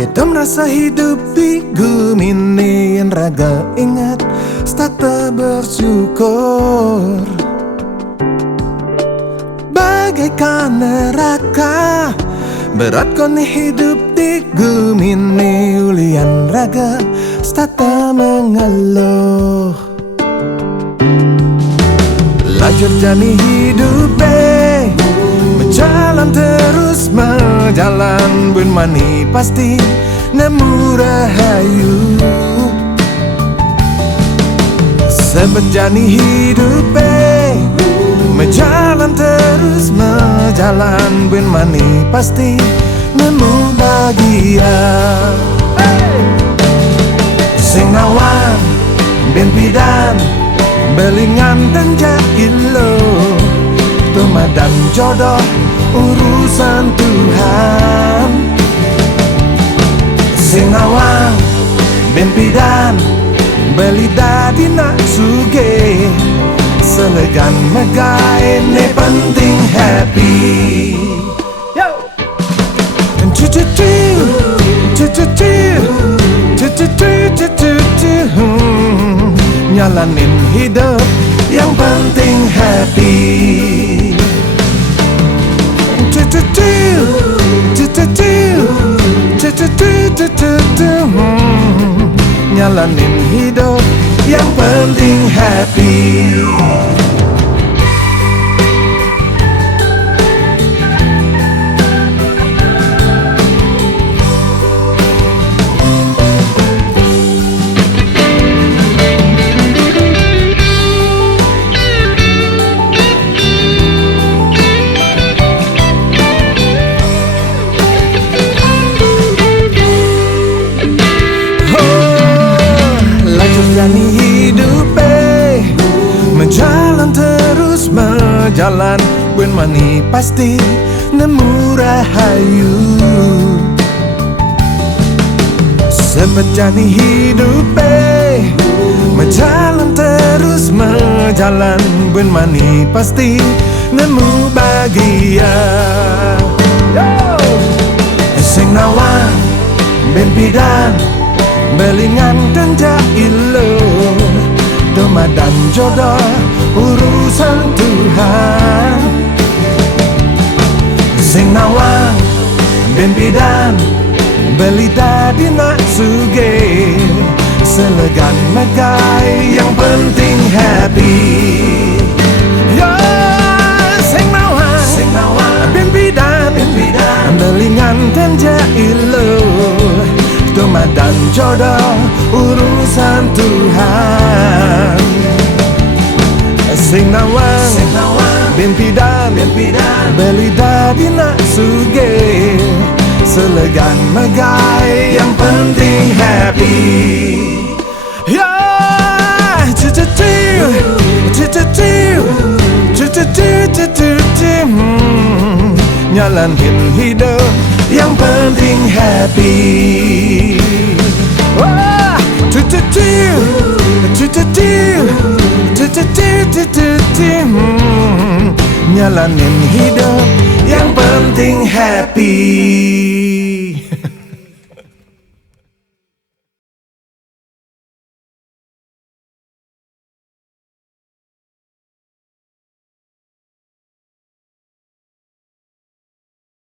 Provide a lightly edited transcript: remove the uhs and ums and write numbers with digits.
Kedom rasa hidup di gumini yang raga ingat stata bersyukur. Bagaikan neraka berat koni hidup di gumini ulian raga stata mengeluh. Lajur jani hidup berjalan terus menjalan bun mani pasti nemu rahayu. Sebab jani hidup menjalan terus menjalan bun mani pasti nemu bahagia. Sing nawang ben pidan belingan dan jailo Tuma dan jodoh urusan Tuhan. Sing nawang ben pidan beli dadi nak suge selegan megai ne penting happy. Yo nyalanin hidup yang penting happy. Nyalanin hidup yang penting happy. Jani hidup menjalan terus menjalan bun mani pasti nemu rahayu. Sebab jani hidup menjalan terus menjalan bun mani pasti nemu bahagia. Sing nawang ben pidan belingan dan jailo Doma dan jodoh urusan Tuhan. Sing nawang ben pidan beli dadi nak suge selegan megai yang penting happy. Yo sing nawang ben pidan belingan dan jailo Tuma dan jodoh urusan Tuhan. Sing nawang ben pidan beli dadi nak suge selegan megai yang penting happy. Ya nyalanin hidup yang penting happy. Nyalanin hidup yang penting happy.